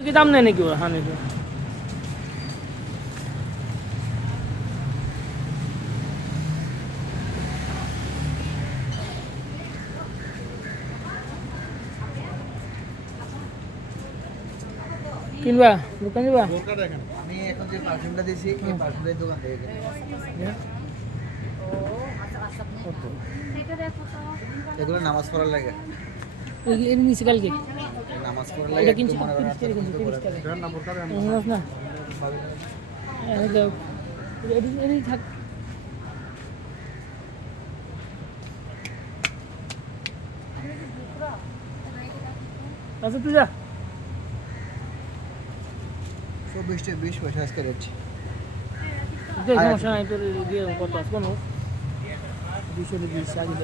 কি দাম নেয় নাকি ওরা হ্যাঁ নাকি কিনবা দোকান যাবা আমি এখন যে পারফিউমটা দিয়েছি এই পারফিউমের দোকান থেকে কিনি। এগুলো নামাজ পড়ার লাগে এর নিচে কালকে এই নামাজ পড়ার এটা কিনছি তিরিশ টাকা কিনছি টাকা না। থাক। আচ্ছা তুই যা। চব্বিশটা বিশ পয়সা আজকে দেখ সমস্যা নাই তোর দিয়ে কত দুশো বিশ আগে